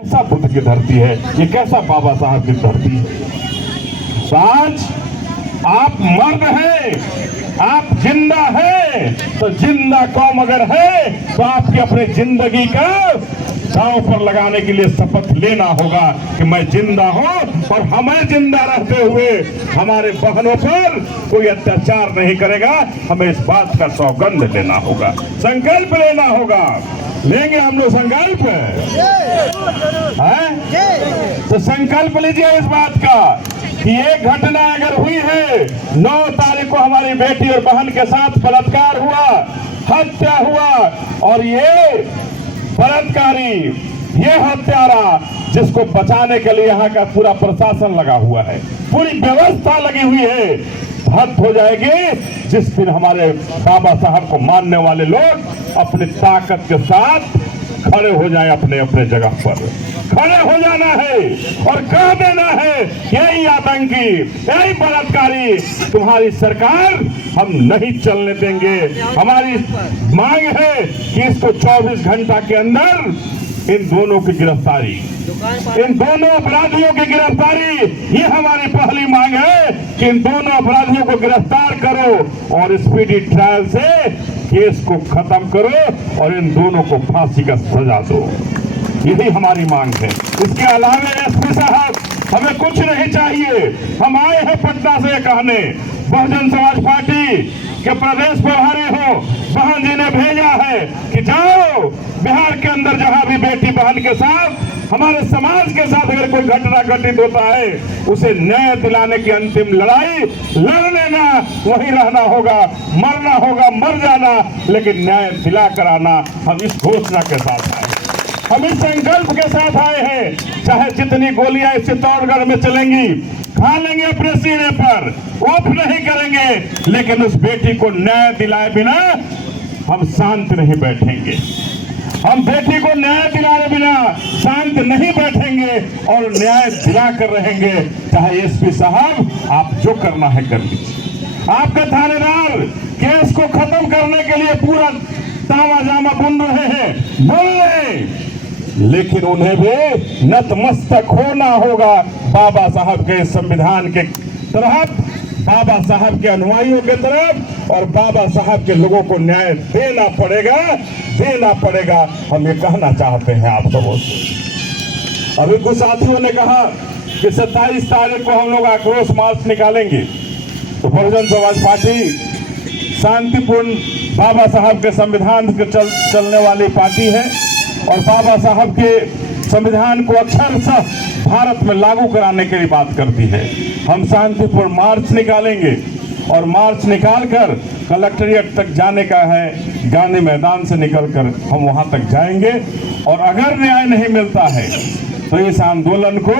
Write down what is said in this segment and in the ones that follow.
कैसा बुद्ध की धरती है, ये कैसा बाबा साहब की धरती है। तो आज आप मर्द हैं, आप जिंदा हैं, तो जिंदा कौम अगर है तो आपकी अपनी जिंदगी का दांव पर लगाने के लिए शपथ लेना होगा कि मैं जिंदा हूं और हमें जिंदा रहते हुए हमारे बहनों पर कोई अत्याचार नहीं करेगा। हमें इस बात का सौगंध लेना होगा, संकल्प लेना होगा। लेंगे हम लोग संकल्प है? तो संकल्प लीजिए इस बात का कि ये घटना अगर हुई है, 9 तारीख को हमारी बेटी और बहन के साथ बलात्कार हुआ, हत्या हुआ, और ये बलात्कारी, ये हत्यारा जिसको बचाने के लिए यहाँ का पूरा प्रशासन लगा हुआ है, पूरी व्यवस्था लगी हुई है, हद हो जाएगी जिस दिन हमारे बाबा साहब को मानने वाले लोग अपनी ताकत के साथ खड़े हो जाए, अपने अपने जगह पर खड़े हो जाना है और कह देना है, यही आतंकी, यही बलात्कारी तुम्हारी सरकार हम नहीं चलने देंगे। हमारी मांग है कि इसको 24 घंटा के अंदर इन दोनों की गिरफ्तारी, इन दोनों अपराधियों की गिरफ्तारी, ये हमारी पहली मांग है कि इन दोनों अपराधियों को गिरफ्तार करो और स्पीडी ट्रायल से केस को खत्म करो और इन दोनों को फांसी का सजा दो। यही हमारी मांग है। इसके अलावा एसपी साहब, हमें कुछ नहीं चाहिए। हम आए हैं पटना से कहने, बहुजन समाज पार्टी के प्रदेश प्रभारी हो बहन जी ने भेजा है कि जाओ बिहार के अंदर जहां भी बेटी बहन के साथ, हमारे समाज के साथ अगर कोई घटना घटित होता है, उसे न्याय दिलाने की अंतिम लड़ाई लड़ लेना, वहीं रहना होगा, मरना होगा, मर जाना, लेकिन न्याय दिला कर आना। हम इस घोषणा के साथ आए, हम इस संकल्प के साथ आए हैं। चाहे जितनी गोलियां इस चित्तौड़गढ़ में चलेंगी, खा लेंगे अपने सीने पर, ऑफ नहीं करेंगे, लेकिन उस बेटी को न्याय दिलाए बिना हम शांत नहीं बैठेंगे। हम बेटी को न्याय दिलाए बिना शांत नहीं बैठेंगे और न्याय दिला कर रहेंगे। चाहे एसपी साहब आप जो करना है कर लीजिए। आपका थानेदार केस को खत्म करने के लिए पूरा तामा जामा बुन रहे हैं, बोल रहे, लेकिन उन्हें भी नतमस्तक होना होगा बाबा साहब के संविधान के तरफ, बाबा साहब के अनुयायियों के तरफ, और बाबा साहब के लोगों को न्याय देना पड़ेगा, देना पड़ेगा। हम ये कहना चाहते हैं आप सबों से। अभी कुछ साथियों ने कहा कि 27 तारीख को हम लोग आक्रोश मार्च निकालेंगे, तो बहुजन समाज पार्टी शांतिपूर्ण बाबा साहब के संविधान के चलने वाली पार्टी है और बाबा साहब के संविधान को अक्षरशः भारत में लागू कराने के लिए बात करती है। हम शांतिपूर्ण मार्च निकालेंगे और मार्च निकालकर कलेक्ट्रेट तक जाने का है, गांधी मैदान से निकलकर हम वहां तक जाएंगे और अगर न्याय नहीं मिलता है तो इस आंदोलन को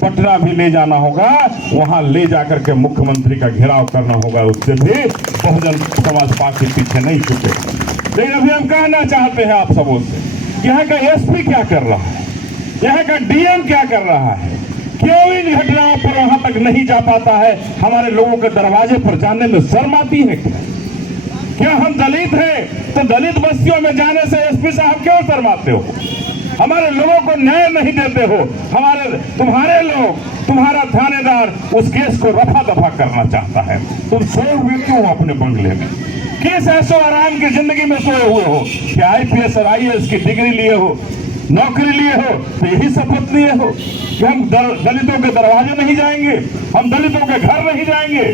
पटना भी ले जाना होगा, वहां ले जाकर के मुख्यमंत्री का घेराव करना होगा। उससे भी बहुजन समाज पार्टी पीछे नहीं छूटे। लेकिन अभी हम कहना चाहते हैं आप सबों से, यहाँ का एसपी क्या कर रहा है, यहाँ का डीएम क्या कर रहा है, क्यों इन घटनाओं पर वहां तक नहीं जा पाता है? हमारे लोगों के दरवाजे पर जाने में शर्म आती है क्या? हम दलित हैं तो दलित बस्तियों में जाने से एसपी साहब क्यों शर्माते हो? हमारे लोगों को न्याय नहीं देते हो। तुम्हारे लोग, तुम्हारा थानेदार उस केस को रफा दफा करना चाहता है। तुम सोए हुए क्यों अपने बंगले में? किस ऐसो आराम की जिंदगी में सोए हुए हो? क्या आईपीएस और आईएएस की डिग्री लिए हो, नौकरी लिए हो, तो यही शपथ लिए हो कि हम दलितों के दरवाजे नहीं जाएंगे, हम दलितों के घर नहीं जाएंगे?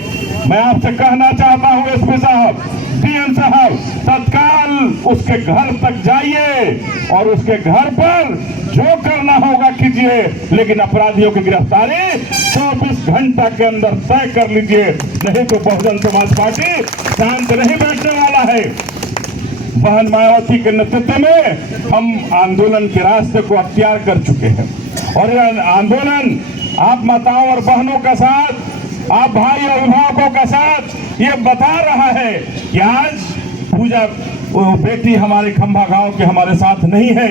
मैं आपसे कहना चाहता हूं एसपी साहब, डीएम साहब, तत्काल उसके घर तक जाइए और उसके घर पर जो करना होगा कीजिए, लेकिन अपराधियों की गिरफ्तारी 24 घंटा के अंदर तय कर लीजिए, नहीं तो बहुजन समाज पार्टी शांत नहीं बैठने वाला है। बहन मायावती के नेतृत्व में हम आंदोलन के रास्ते को अख्तियार कर चुके हैं और यह आंदोलन आप माताओं और बहनों का साथ, आप भाई और अभिभावकों का साथ ये बता रहा है कि आज पूजा बेटी हमारे खंभा गांव के हमारे साथ नहीं है,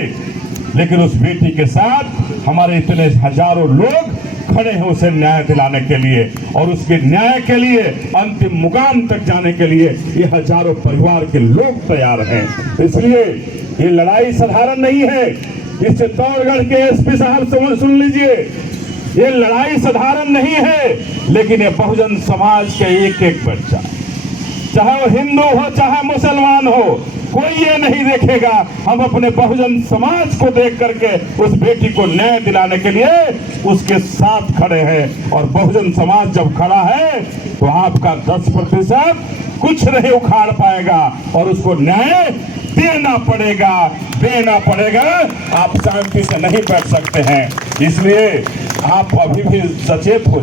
लेकिन उस बेटी के साथ हमारे इतने हजारों लोग खड़े हैं उसे न्याय दिलाने के लिए और उसके न्याय के लिए अंतिम मुकाम तक जाने के लिए ये हजारों परिवार के लोग तैयार हैं। इसलिए ये लड़ाई साधारण नहीं है। इस चित्तौड़गढ़ के एसपी साहब सुन लीजिए, ये लड़ाई साधारण नहीं है, लेकिन ये बहुजन समाज के एक एक बच्चा, चाहे वो हिंदू हो चाहे मुसलमान हो, कोई ये नहीं देखेगा। हम अपने बहुजन समाज को देख करके उस बेटी को न्याय दिलाने के लिए उसके साथ खड़े हैं। और बहुजन समाज जब खड़ा है तो आपका 10% कुछ नहीं उखाड़ पाएगा और उसको न्याय देना पड़ेगा। आप शांति से नहीं बैठ सकते हैं, इसलिए आप अभी भी सचेत हो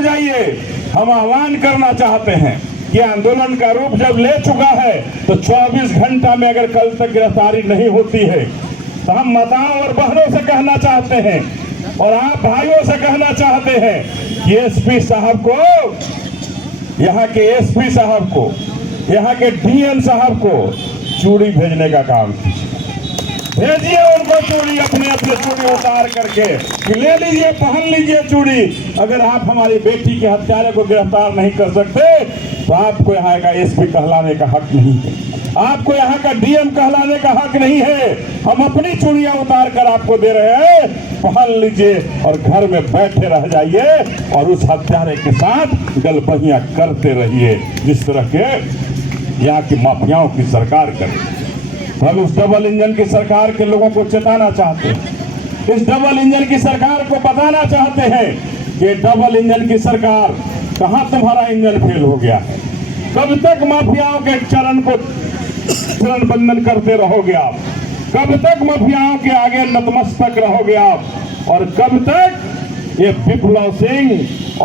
जाइए। हम आह्वान करना चाहते हैं कि आंदोलन का रूप जब ले चुका है तो 24 घंटा में अगर कल तक गिरफ्तारी नहीं होती है तो हम माताओं और बहनों से कहना चाहते हैं और आप भाइयों से कहना चाहते हैं कि एसपी साहब को, यहाँ के एसपी साहब को, यहाँ के डीएम साहब को चूड़ी भेजने का काम कीजिए। भेजिए उनको चूड़ी, अपने चूड़ी उतार करके कि ले लीजिए, पहन लीजिए चूड़ी। अगर आप हमारी बेटी के हत्यारे को गिरफ्तार नहीं कर सकते तो आपको यहाँ का एसपी कहलाने का हक नहीं है, आपको यहाँ का डीएम कहलाने का हक नहीं है। हम अपनी चूड़ियां उतार कर आपको दे रहे हैं, पहन लीजिए और घर में बैठे रह जाइए और उस हत्यारे के साथ गलबहियां करते रहिए जिस तरह के यहाँ की माफियाओं की सरकार करे। हम उस डबल इंजन की सरकार के लोगों को चेताना चाहते हैं, इस डबल इंजन की सरकार को बताना चाहते हैं कि डबल इंजन की सरकार, कहां तुम्हारा इंजन फेल हो गया है? कब तक माफियाओं के चरण बंधन करते रहोगे आप? कब तक माफियाओं के आगे नतमस्तक रहोगे आप? और कब तक ये विप्लव सिंह